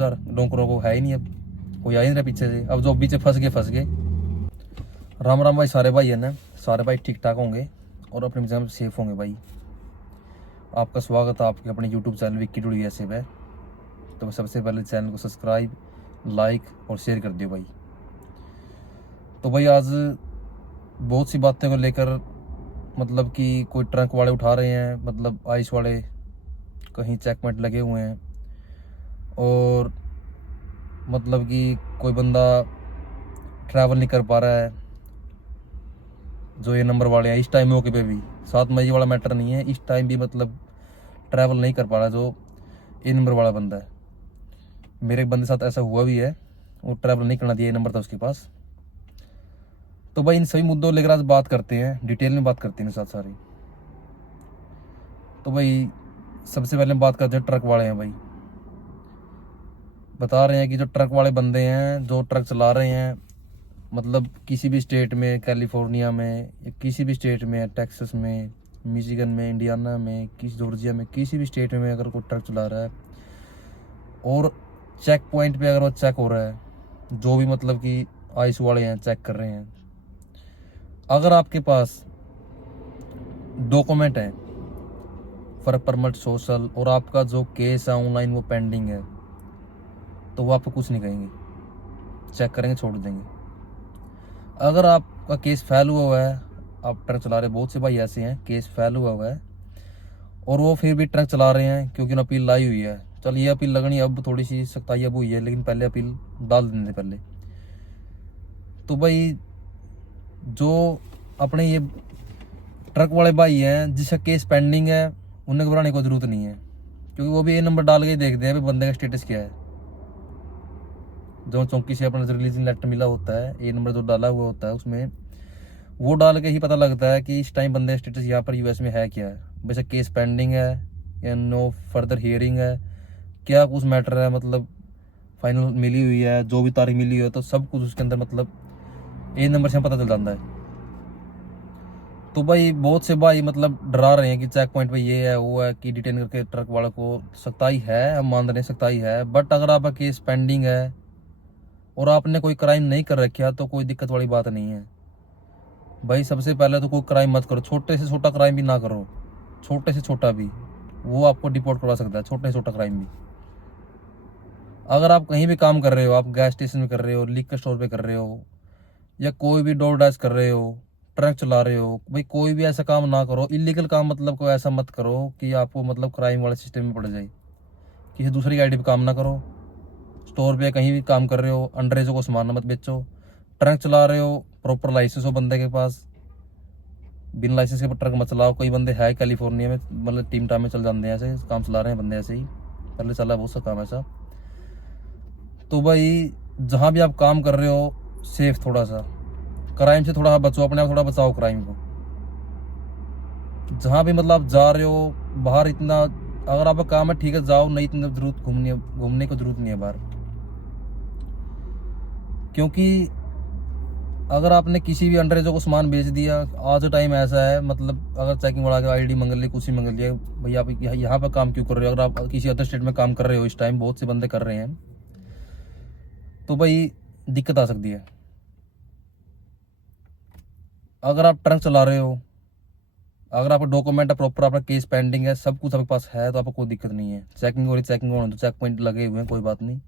Sir डोंकरों को है ही नहीं, अब कोई आ ही नहीं रहा पीछे से। अब जो पीछे फंस गए। राम राम भाई, सारे भाई है ना, सारे भाई ठीक ठाक होंगे और अपने जगह सेफ होंगे भाई। आपका स्वागत है आपके अपने यूट्यूब चैनल विक्की टूडी ऐसे पे। तो सबसे पहले चैनल को सब्सक्राइब, लाइक और शेयर कर दियो भाई। तो भाई आज बहुत सी बातें को लेकर, मतलब कि कोई ट्रक वाले उठा रहे हैं, मतलब आइस वाले कहीं चेक पॉइंट लगे हुए हैं, और मतलब कि कोई बंदा ट्रैवल नहीं कर पा रहा है। जो ये नंबर वाले हैं इस टाइम मौके पे भी 7 मई वाला मैटर नहीं है, इस टाइम भी मतलब ट्रैवल नहीं कर पा रहा जो ए नंबर वाला बंदा है। मेरे एक बंदे के साथ ऐसा हुआ भी है, वो ट्रैवल नहीं करना दिया, ए नंबर था उसके पास। तो भाई इन सभी मुद्दों लेकर आज बात करते हैं, डिटेल में बात करते हैं साथ सारी। तो भाई सबसे पहले बात करते हैं ट्रक वाले हैं भाई। बता रहे हैं कि जो ट्रक वाले बंदे हैं जो ट्रक चला रहे हैं, मतलब किसी भी स्टेट में, कैलिफोर्निया में या किसी भी स्टेट में, टेक्सास में, मिशिगन में, इंडियाना में, किसी जॉर्जिया में, किसी भी स्टेट में अगर कोई ट्रक चला रहा है और चेक पॉइंट पे अगर वो चेक हो रहा है, जो भी मतलब कि आइस वाले हैं चेक कर रहे हैं, अगर आपके पास डॉक्यूमेंट है, वर्क परमिट, सोशल, और आपका जो केस है ऑनलाइन वो पेंडिंग है, तो वो आपको कुछ नहीं कहेंगे, चेक करेंगे, छोड़ देंगे। अगर आपका केस फेल हुआ है, आप ट्रक चला रहे, बहुत से भाई ऐसे हैं केस फेल हुआ है और वो फिर भी ट्रक चला रहे हैं क्योंकि उन्होंने अपील लाई हुई है। चल ये अपील लगनी अब थोड़ी सी सख्ताई अब हुई है, लेकिन पहले अपील डाल देने पहले। तो भाई जो अपने ये ट्रक वाले भाई हैं जिसका केस पेंडिंग है, उन्हें घबराने की जरूरत नहीं है, क्योंकि वो भी ये नंबर डाल के ही देखते हैं बंदे का स्टेटस क्या है। जो चौकी से अपना रिलीजिंग लेटर मिला होता है, ये नंबर जो डाला हुआ होता है उसमें वो डाल के ही पता लगता है कि इस टाइम बंदे का स्टेटस यहाँ पर यूएस में है क्या है, वैसे केस पेंडिंग है या नो फर्दर हियरिंग है, क्या कुछ मैटर है, मतलब फाइनल मिली हुई है, जो भी तारीख मिली हुई है, तो सब कुछ उसके अंदर मतलब ए नंबर से पता चल जाता है। तो भाई बहुत से भाई मतलब डरा रहे हैं कि चेक पॉइंट पे ये है वो है, कि डिटेन करके ट्रक वाले को सख्ताई है, हम मान रहे हैं सख्ताई है, बट अगर आपका केस पेंडिंग है और आपने कोई क्राइम नहीं कर रखा तो कोई दिक्कत वाली बात नहीं है भाई। सबसे पहले तो कोई क्राइम मत करो, छोटे से छोटा क्राइम भी ना करो, छोटे से छोटा भी, वो आपको डिपोर्ट करवा सकता है, छोटे से छोटा क्राइम भी। अगर आप कहीं भी काम कर रहे हो, आप गैस स्टेशन में कर रहे हो, लिquor स्टोर पे कर रहे हो, या कोई भी डोर डैश कर रहे हो, ट्रक चला रहे हो, भाई कोई भी ऐसा काम ना करो, इलीगल काम, मतलब कोई ऐसा मत करो कि आपको मतलब क्राइम वाले सिस्टम में पड़ जाए। किसी दूसरी आईडी पे काम ना करो, स्टोर पे कहीं भी काम कर रहे हो अंडरेजों को सामान मत बेचो, ट्रक चला रहे हो प्रॉपर लाइसेंस हो बंदे के पास, बिन लाइसेंस के ट्रक मत चलाओ। कई बंदे है कैलिफोर्निया में, मतलब टीम टाइम में चल जाते हैं, ऐसे काम चला रहे हैं बंदे ऐसे ही, पहले चला बहुत सा काम ऐसा। तो भाई जहाँ भी आप काम कर रहे हो सेफ, थोड़ा सा क्राइम से थोड़ा बचो, अपने आप थोड़ा बचाओ क्राइम को। जहाँ भी मतलब आप जा रहे हो बाहर, इतना अगर आपका काम है ठीक है जाओ, नहीं इतना जरूरत घूमने की जरूरत नहीं है बाहर। क्योंकि अगर आपने किसी भी अंडरेजों को सामान बेच दिया, आज टाइम ऐसा है, मतलब अगर चेकिंग वाला के आईडी मंगल ली, कुछ ही मंगल लिया, भैया आप यहाँ पर काम क्यों कर रहे हो, अगर आप किसी अदर स्टेट में काम कर रहे हो, इस टाइम बहुत से बंदे कर रहे हैं, तो भाई दिक्कत आ सकती है। अगर आप ट्रक चला रहे हो, अगर आपका डॉक्यूमेंट है प्रॉपर, आपका केस पेंडिंग है, सब कुछ आपके पास है, तो आपको कोई दिक्कत नहीं है। चेकिंग हो रही, चेकिंग होने, तो चेक पॉइंट लगे हुए हैं, कोई बात नहीं।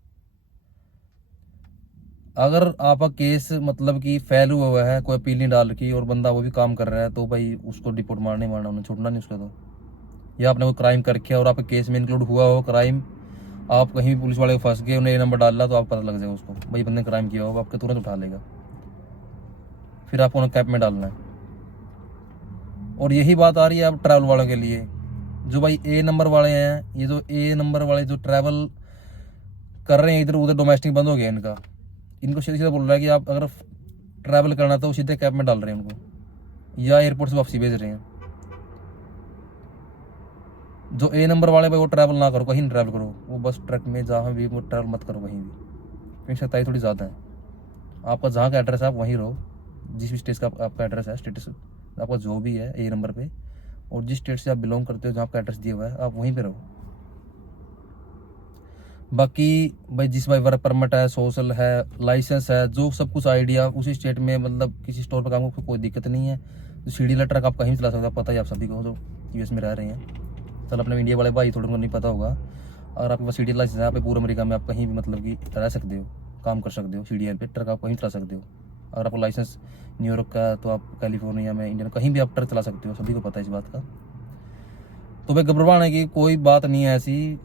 अगर आपका केस मतलब कि फेल हुआ है, कोई अपील नहीं डाल रखी और बंदा वो भी काम कर रहा है, तो भाई उसको डिपोर्ट मारना उन्हें, छूटना नहीं उसका। तो या आपने कोई क्राइम कर रखा और आपके केस में इंक्लूड हुआ हो क्राइम, आप कहीं भी पुलिस वाले को फंस गए, उन्हें ये नंबर डाला, तो आपको पता लग जाएगा उसको, भाई बंदे ने क्राइम किया होगा, आपके तुरंत उठा लेगा, फिर आपको उन्हें कैप में डालना है। और यही बात आ रही है अब ट्रैवल वालों के लिए, जो भाई ए नंबर वाले हैं, ये जो ए नंबर वाले जो ट्रैवल कर रहे हैं इधर उधर, डोमेस्टिक बंद हो गया इनका, इनको सीधे सीधे बोल रहा है कि आप अगर ट्रैवल करना तो सीधे कैब में डाल रहे हैं उनको, या एयरपोर्ट से वापसी भेज रहे हैं। जो ए नंबर वाले भाई वो ट्रैवल ना करो, कहीं नहीं ट्रैवल करो, वो बस ट्रक में जहाँ भी वो ट्रैवल मत करो कहीं भी, क्योंकि सख्ताई थोड़ी ज़्यादा है। आपका जहाँ का एड्रेस है आप वहीं रहो, जिस भी स्टेट का आपका एड्रेस है, स्टेटस आपका जो भी है ए नंबर पे, और जिस स्टेट से आप बिलोंग करते हो, जहाँ आपका एड्रेस दिया हुआ है, आप वहीं पे रहो। बाकी भाई जिस भाई वर्क परमिट है, सोशल है, लाइसेंस है, जो सब कुछ आइडिया उसी स्टेट में, मतलब किसी स्टोर पर काम को कोई दिक्कत नहीं है। तो सीडी ट्रक आप कहीं भी चला सकते हो, पता ही आप सभी को जो यूएस में रह रहे हैं। चल अपने इंडिया वाले भाई थोड़े को नहीं पता होगा, अगर आपके पास सीडी लाइसेंस है, आप पूरे अमेरिका में आप कहीं भी मतलब कि रह सकते हो, काम कर सकते हो, सीडीएल पे ट्रक आप कहीं चला सकते हो। अगर आपको लाइसेंस न्यूयॉर्क का, तो आप कैलिफोर्निया में, इंडिया में कहीं भी आप ट्रक चला सकते हो, सभी को पता है इस बात का। तो भाई घबराने की कोई बात नहीं है ऐसी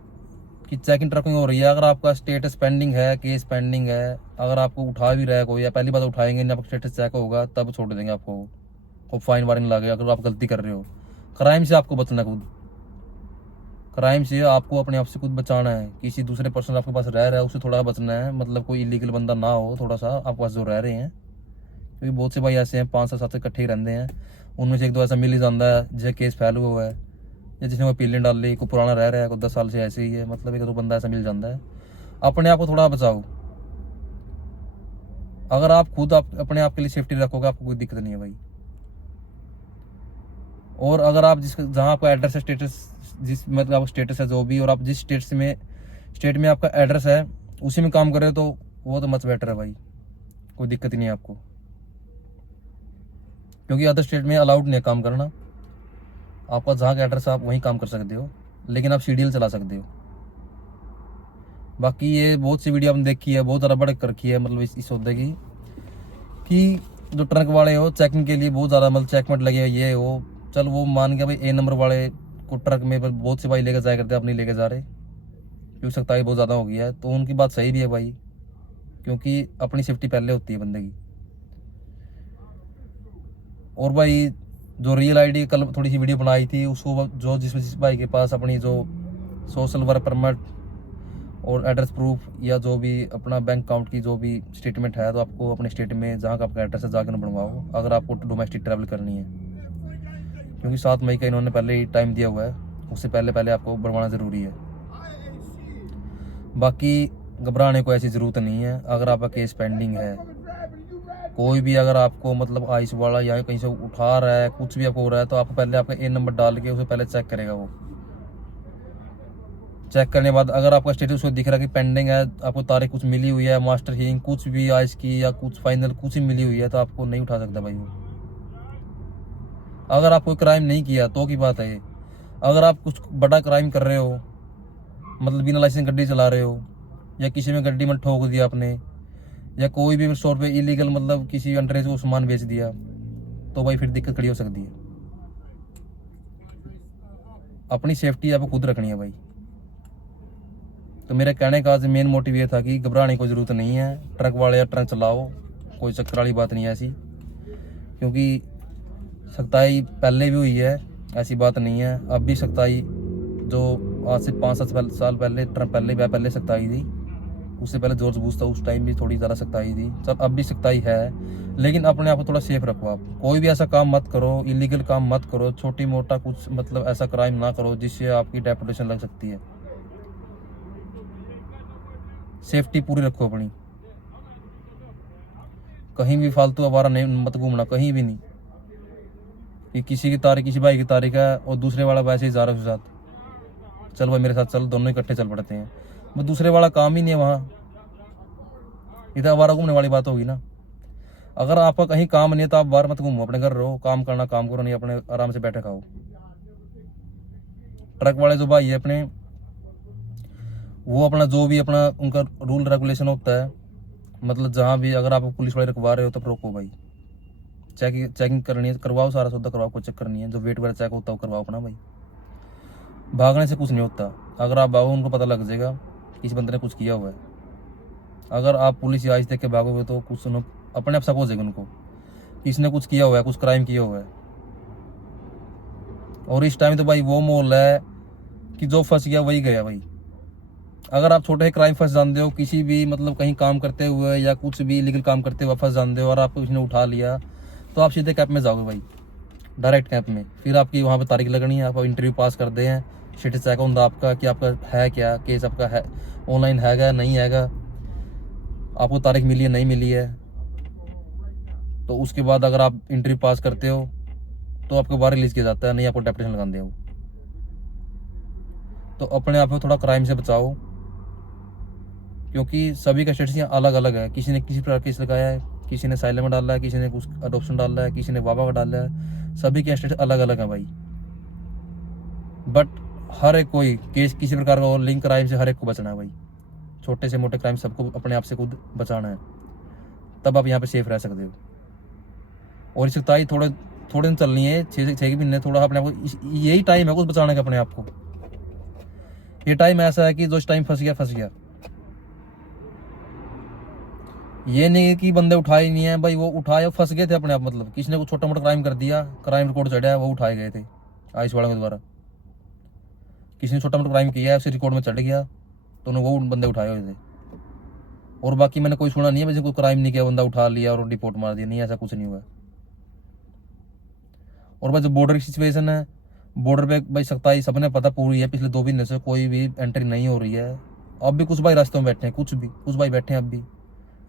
कि चेकिंग ट्रकिंग हो रही है। अगर आपका स्टेटस पेंडिंग है, केस पेंडिंग है, अगर आपको उठा भी रहा है कोई, या पहली बार उठाएंगे नहीं, आपका स्टेटस चेक होगा तब छोड़ देंगे आपको, खूब फाइन वाइन लगे अगर आप गलती कर रहे हो। क्राइम से आपको बचना, खुद क्राइम से आपको अपने आप से खुद बचाना है। किसी दूसरे पर्सन आपके पास रह रहा है उससे थोड़ा बचना है, मतलब कोई इलीगल बंदा ना हो थोड़ा सा आपके पास जो रह रहे हैं, क्योंकि बहुत से भाई ऐसे हैं 5 से 7 से इकट्ठे ही रहते हैं, उनमें से एक दो ऐसा मिल ही जाता है जिसे केस फैल हुआ है, या जिसने कोई पीलें डाल ली, कोई पुराना रह रहा है, कोई 10 साल से ऐसे ही है, मतलब एक दो बंदा ऐसा मिल जाता है। अपने आप को थोड़ा बचाओ। अगर आप खुद अपने आप के लिए सेफ्टी रखोगे, आपको कोई दिक्कत नहीं है भाई। और अगर आप जहाँ आपका एड्रेस है, स्टेटस, जिस मतलब आपका स्टेटस है जो भी, और आप जिस स्टेट में आपका एड्रेस है उसी में काम कर रहे हो, तो वो तो मच बेटर है भाई, कोई दिक्कत ही नहीं है आपको, क्योंकि अदर स्टेट में अलाउड नहीं है काम करना। आपका जहाँ का एड्रेस है आप वहीं काम कर सकते हो, लेकिन आप सीडीएल चला सकते हो। बाकी ये बहुत सी वीडियो आपने देखी है, बहुत ज़्यादा बड़े कर रखी है, मतलब इस सौदे की, कि जो ट्रक वाले हो चेकिंग के लिए बहुत ज़्यादा मतलब चेकमेट लगे हो, ये हो, चल वो मान गया भाई ए नंबर वाले को ट्रक में बहुत से भाई लेकर जाया करते, आप नहीं लेकर जा रहे क्योंकि सख्ताई बहुत ज़्यादा हो गई है, तो उनकी बात सही भी है भाई, क्योंकि अपनी सेफ्टी पहले होती है बंदे की। और भाई जो रियल आईडी कल थोड़ी सी वीडियो बनाई थी, उसको जो जिस भाई के पास अपनी जो सोशल वर्क परमिट और एड्रेस प्रूफ या जो भी अपना बैंक अकाउंट की जो भी स्टेटमेंट है, तो आपको अपने स्टेट में जहाँ का आपका एड्रेस है जाकर बनवाओ, अगर आपको डोमेस्टिक ट्रैवल करनी है, क्योंकि 7 मई का इन्होंने पहले ही टाइम दिया हुआ है, उससे पहले पहले आपको बनवाना ज़रूरी है। बाकी घबराने को ऐसी ज़रूरत नहीं है। अगर आपका केस पेंडिंग है, कोई भी अगर आपको मतलब आइस वाला या कहीं से उठा रहा है, कुछ भी आपको हो रहा है, तो आपको पहले आपका ए नंबर डाल के उसे पहले चेक करेगा। वो चेक करने के बाद अगर आपका स्टेटस उसको दिख रहा है कि पेंडिंग है, आपको तारीख कुछ मिली हुई है, मास्टर हीरिंग कुछ भी आइस की या कुछ फाइनल कुछ ही मिली हुई है, तो आपको नहीं उठा सकता भाई वो। अगर आप कोई क्राइम नहीं किया तो की बात है ये। अगर आप कुछ बड़ा क्राइम कर रहे हो, मतलब बिना लाइसेंस गड्डी चला रहे हो, या किसी में गड्डी में ठोक दिया आपने, या कोई भी स्टोर पे इलीगल मतलब किसी अंडरेज को सामान बेच दिया, तो भाई फिर दिक्कत खड़ी हो सकती है। अपनी सेफ्टी आपको खुद रखनी है भाई। तो मेरे कहने का आज मेन मोटिव ये था कि घबराने की जरूरत नहीं है, ट्रक वाले या ट्रक चलाओ, कोई चक्कर वाली बात नहीं है ऐसी, क्योंकि सख्ताई पहले भी हुई है, ऐसी बात नहीं है। अब भी सख्ताई, जो आज से 5-7 साल पहले पहले सख्ताई थी, उससे पहले जॉर्ज बुश था, उस टाइम भी थोड़ी ज़्यादा सख्ताई थी। चल अब भी सख्ताई है, लेकिन अपने आप को थोड़ा सेफ रखो। आप कोई भी ऐसा काम मत करो, इलीगल काम मत करो, छोटी मोटा कुछ मतलब ऐसा क्राइम ना करो जिससे आपकी डेपुटेशन लग सकती है। सेफ्टी पूरी रखो अपनी, कहीं भी फालतू आवारा नहीं मत घूमना, कहीं भी नहीं, कि किसी की तारीख, किसी भाई की तारीख है और दूसरे वाला वैसे ही जा रहा है उसके साथ, चल भाई मेरे साथ चल, दोनों इकट्ठे चल पड़ते हैं, वो दूसरे वाला काम ही नहीं है वहाँ, इधर आवारा घूमने वाली बात होगी ना। अगर आपका कहीं काम नहीं है तो आप बाहर मत घूमो, अपने घर रहो, काम करना काम करो, नहीं अपने आराम से बैठे खाओ। ट्रक वाले जो भाई है अपने, वो अपना जो भी अपना उनका रूल रेगुलेशन होता है, मतलब जहाँ भी अगर आप पुलिस वाले रुकवा रहे हो तब रोको भाई, चेकिंग करनी है करवाओ, सारा सौदा करवाओ, कोई चक्कर नहीं है। जो वेट वगैरह चेक होता है वो करवाओ अपना भाई। भागने से कुछ नहीं होता, अगर आप भागो उनको पता लग जाएगा किसी बंदे ने कुछ किया हुआ है। अगर आप पुलिस या आइस देख के भागोगे तो कुछ सुनो, अपने आप शक हो जाएगा उनको कि इसने कुछ किया हुआ है, कुछ क्राइम किया हुआ है। और इस टाइम तो भाई वो माहौल है कि जो फंस गया वही गया भाई। अगर आप छोटे क्राइम फंस जानते हो, किसी भी मतलब कहीं काम करते हुए या कुछ भी इलीगल काम करते हुए फंस जानते हो, और आपको किसी ने उठा लिया, तो आप सीधे कैंप में जाओगे भाई, डायरेक्ट कैंप में। फिर आपकी वहाँ पे तारीख लगनी है, आप इंटरव्यू पास कर दे हैं, स्टेटस चेक होता आपका कि आपका है क्या केस, आपका है ऑनलाइन हैगा नहीं हैगा, आपको तारीख मिली है नहीं मिली है। तो उसके बाद अगर आप इंटरव्यू पास करते हो तो आपको बाहर रिलीज किया जाता है, नहीं आपको डेप्यूटेशन लगाते हो। तो अपने आप को थोड़ा क्राइम से बचाओ, क्योंकि सभी का स्टेटस यहाँ अलग अलग है। किसी ने किसी प्रकार केस लगाया है, किसी ने साइलेंट में डाला है, किसी ने कुछ अडोप्शन डाला है, किसी ने वावा का डाला है। सभी के स्टेटस अलग अलग है भाई। बट हर एक कोई केस किसी प्रकार का और लिंक क्राइम से हर एक को बचना है भाई। छोटे से मोटे क्राइम सबको अपने आप से खुद बचाना है, तब आप यहाँ पे सेफ रह सकते हो। और इस ताई थोड़े थोड़े दिन चलनी है, 6 महीने, थोड़ा अपने आप को, यही टाइम है कुछ बचाने का अपने आप को। ये टाइम ऐसा है कि जो इस टाइम फंस गया फंस गया। ये नहीं कि बंदे उठाए ही नहीं है भाई, वो उठाए फंस गए थे अपने आप। मतलब किसी ने कुछ छोटा मोटा क्राइम कर दिया, क्राइम रिकॉर्ड चढ़ा, वो उठाए गए थे आइस वालों के द्वारा। किसी ने छोटा मोटा क्राइम किया है, उसे रिकॉर्ड में चढ़ गया, तो उन्हें वो बंदे उठाए हुए थे। और बाकी मैंने कोई सुना नहीं है वैसे कोई क्राइम नहीं किया, बंदा उठा लिया और रिपोर्ट मार दिया, नहीं ऐसा कुछ नहीं हुआ। और भाई जो बॉर्डर की सिचुएशन है, बॉर्डर पे भाई सख्ताई सबने पता पूरी है। पिछले 2 महीने से कोई भी एंट्री नहीं हो रही है। अब भी कुछ भाई रास्तों में बैठे हैं, कुछ भाई बैठे हैं अब भी।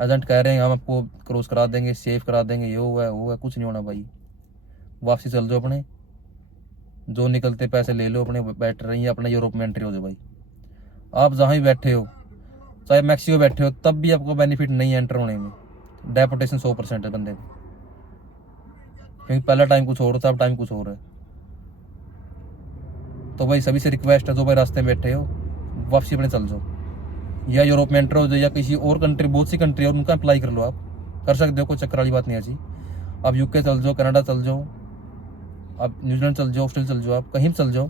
एजेंट कह रहे हैं हम आपको क्रॉस करा देंगे, सेफ करा देंगे, ये हुआ है वो हुआ है, कुछ नहीं होना भाई। वापसी चल जाओ अपने, जो निकलते पैसे ले लो अपने, बैठ रही है अपने यूरोप में एंट्री हो जाओ भाई। आप जहाँ भी बैठे हो, चाहे मैक्सिको बैठे हो, तब भी आपको बेनिफिट नहीं है एंटर होने में। डेपोटेशन 100% है बंदे को, क्योंकि पहला टाइम कुछ और था, अब टाइम कुछ और है। तो भाई सभी से रिक्वेस्ट है, जो भाई रास्ते में बैठे हो वापसी अपने चल जाओ, या यूरोप में एंटर हो जाओ, या किसी और कंट्री, बहुत सी कंट्री और उनका अप्लाई कर लो। आप कर सकते हो, कोई चक्कर वाली बात नहीं ऐसी। आप यूके चल जाओ, कनाडा चल जाओ, आप न्यूजीलैंड चल जाओ, ऑस्ट्रेलिया चल जाओ, आप कहीं भी चल जाओ।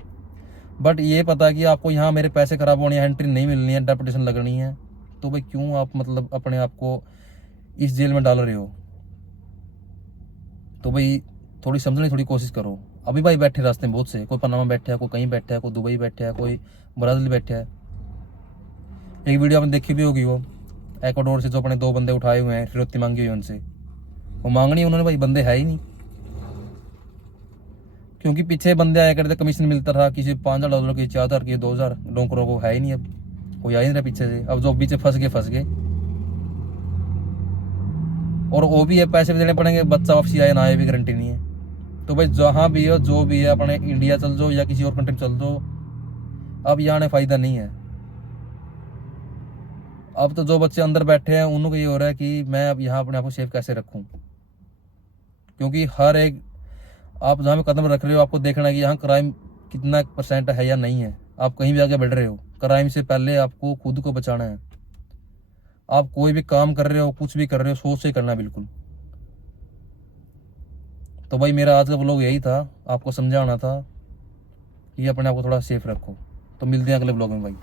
बट ये पता है कि आपको यहाँ मेरे पैसे खराब होने, यहाँ एंट्री नहीं मिलनी है, डेपुटेशन लगनी है, तो भाई क्यों आप मतलब अपने आप को इस जेल में डाल रहे हो। तो भाई थोड़ी समझने की थोड़ी कोशिश करो। अभी भाई बैठे रास्ते में बहुत से, कोई पनामा बैठा है, कोई कहीं बैठा है, कोई दुबई बैठा है, कोई ब्राज़ील बैठा है। एक वीडियो आपने देखी भी होगी, वो एक्वाडोर से जो अपने 2 बंदे उठाए हुए हैं, फिरौती मांगी हुई उनसे, वो मांगनी उन्होंने भाई, बंदे है ही नहीं। क्योंकि पीछे बंदे आया करते, कमीशन मिलता रहा, किसी $5,000 की, 4,000 की, 2,000 डोंकरों को है ही नहीं। अब कोई आ ही नहीं रहा पीछे से। अब जो पीछे फंस गए। और वो भी है, पैसे भी देने पड़ेंगे, बच्चा वापसी आए ना आए भी गारंटी नहीं है। तो भाई जहाँ भी हो, जो भी है, अपने इंडिया चल जाओ या किसी और कंट्री में चल जाओ। अब यहाँ आने फायदा नहीं है। अब तो जो बच्चे अंदर बैठे हैं उनको ये हो रहा है कि मैं अब यहाँ अपने आप को सेफ कैसे रखूँ। क्योंकि हर एक, आप जहाँ पे कदम रख रहे हो, आपको देखना है कि यहाँ क्राइम कितना % है या नहीं है। आप कहीं भी आगे बढ़ रहे हो, क्राइम से पहले आपको खुद को बचाना है। आप कोई भी काम कर रहे हो, कुछ भी कर रहे हो, सोच से करना बिल्कुल। तो भाई मेरा आज का व्लॉग यही था, आपको समझाना था कि अपने आप को थोड़ा सेफ रखो। तो मिलते हैं अगले व्लॉग में भाई।